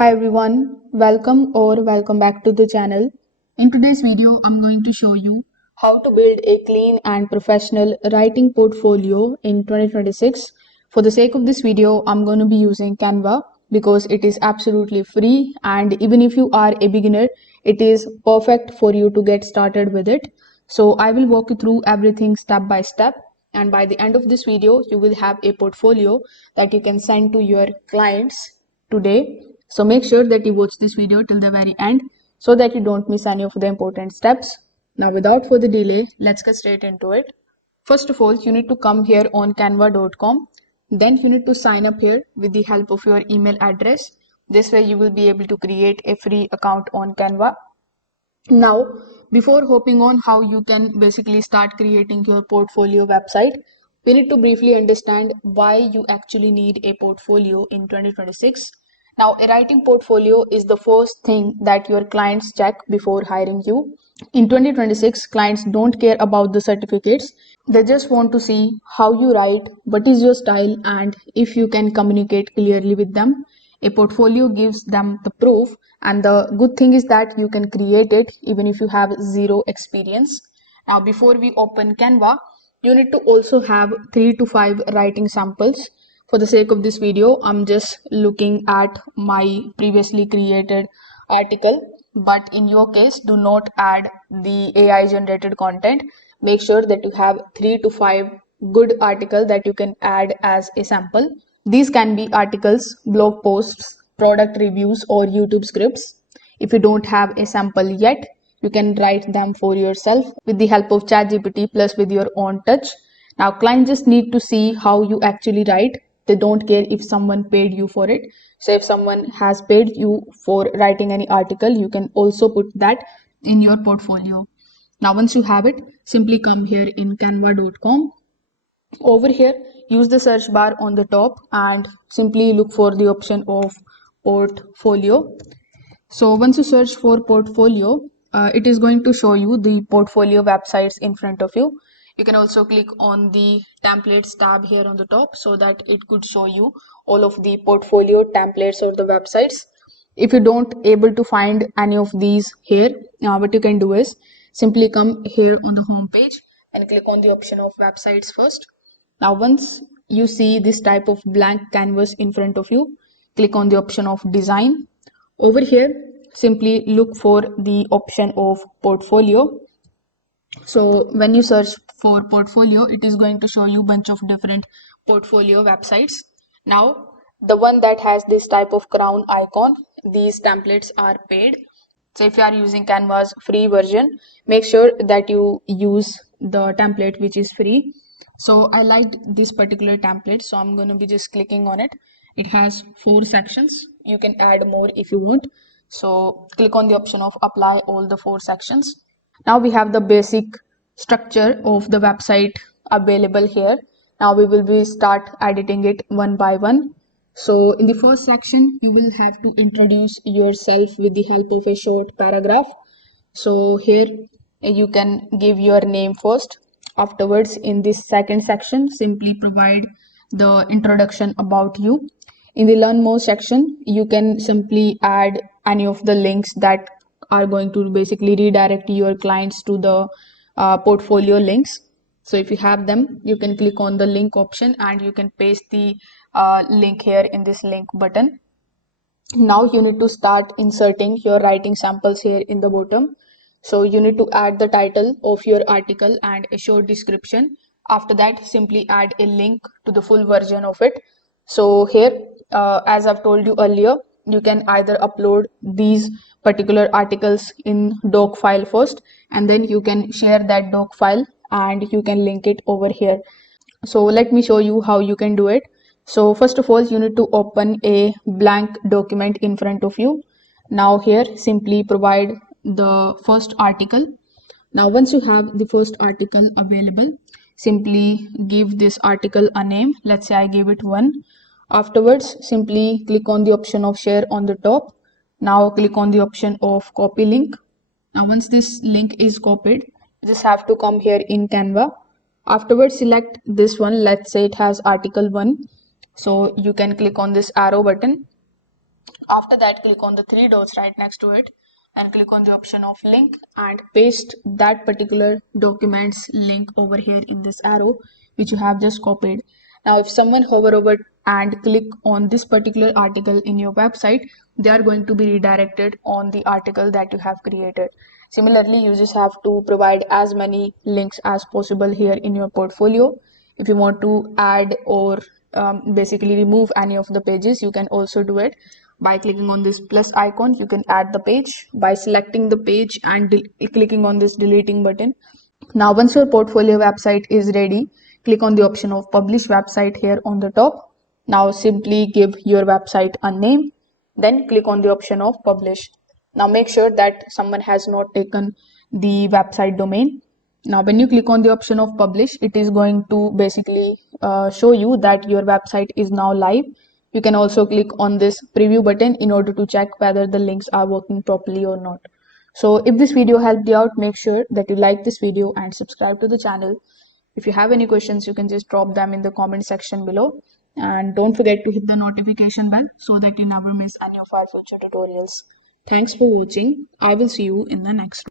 Hi everyone, welcome back to the channel. In today's video, I'm going to show you how to build a clean and professional writing portfolio in 2026. For the sake of this video, I'm going to be using Canva because it is absolutely free, and even if you are a beginner, it is perfect for you to get started with it. So I will walk you through everything step by step, and by the end of this video, you will have a portfolio that you can send to your clients today. So make sure that you watch this video till the very end so that you don't miss any of the important steps. Now without further delay, let's get straight into it. First of all, you need to come here on canva.com. Then you need to sign up here with the help of your email address. This way you will be able to create a free account on Canva. Now, before hopping on how you can basically start creating your portfolio website, we need to briefly understand why you actually need a portfolio in 2026. Now, a writing portfolio is the first thing that your clients check before hiring you. In 2026, clients don't care about the certificates. They just want to see how you write, what is your style, and if you can communicate clearly with them. A portfolio gives them the proof, and the good thing is that you can create it even if you have zero experience. Now, before we open Canva, you need to also have 3 to 5 writing samples. For the sake of this video, I'm just looking at my previously created article, but in your case, do not add the AI generated content. Make sure that you have 3 to 5 good article that you can add as a sample. These can be articles, blog posts, product reviews, or YouTube scripts. If you don't have a sample yet, you can write them for yourself with the help of ChatGPT plus with your own touch. Now, clients just need to see how you actually write. They don't care if someone paid you for it. So, if someone has paid you for writing any article, you can also put that in your portfolio. Now, once you have it, simply come here in canva.com. Over here, use the search bar on the top and simply look for the option of portfolio. So once you search for portfolio, it is going to show you the portfolio websites in front of you. You can also click on the templates tab here on the top so that it could show you all of the portfolio templates or the websites. If you don't able to find any of these here, what you can do is simply come here on the home page and click on the option of websites first. Now once you see this type of blank canvas in front of you, click on the option of design. Over here, simply look for the option of portfolio. So when you search for portfolio, it is going to show you a bunch of different portfolio websites. Now, the one that has this type of crown icon, these templates are paid. So if you are using Canva's free version, make sure that you use the template which is free. So I liked this particular template, so I'm going to be just clicking on it. It has 4 sections. You can add more if you want. So click on the option of apply all the 4 sections. Now we have the basic structure of the website available here. Now we will be start editing it one by one. So in the first section, you will have to introduce yourself with the help of a short paragraph. So here you can give your name first. Afterwards, in this second section, simply provide the introduction about you. In the learn more section, you can simply add any of the links that are going to basically redirect your clients to the portfolio links. So if you have them, you can click on the link option and you can paste the link here in this link button. Now you need to start inserting your writing samples here in the bottom. So you need to add the title of your article and a short description. After that, simply add a link to the full version of it. So here, as I've told you earlier, you can either upload these particular articles in doc file first, and then you can share that doc file and you can link it over here. So let me show you how you can do it. So first of all, you need to open a blank document in front of you. Now here, simply provide the first article. Now once you have the first article available, simply give this article a name. Let's say I give it 1. Afterwards, simply click on the option of share on the top. Now click on the option of copy link. Now once this link is copied, you just have to come here in Canva. Afterwards, select this one. Let's say it has article 1. So you can click on this arrow button After that, click on the three dots right next to it and click on the option of link and paste that particular document's link over here in this arrow which you have just copied. Now if someone hover over and click on this particular article in your website, they are going to be redirected on the article that you have created. Similarly, you just have to provide as many links as possible here in your portfolio. If you want to add or basically remove any of the pages, you can also do it by clicking on this plus icon. You can add the page by selecting the page and clicking on this deleting button. Now once your portfolio website is ready, click on the option of publish website here on the top. Now simply give your website a name, then click on the option of publish. Now make sure that someone has not taken the website domain. Now when you click on the option of publish, it is going to basically show you that your website is now live. You can also click on this preview button in order to check whether the links are working properly or not. So if this video helped you out, make sure that you like this video and subscribe to the channel. If you have any questions, you can just drop them in the comment section below. And don't forget to hit the notification bell so that you never miss any of our future tutorials. Thanks for watching. I will see you in the next one.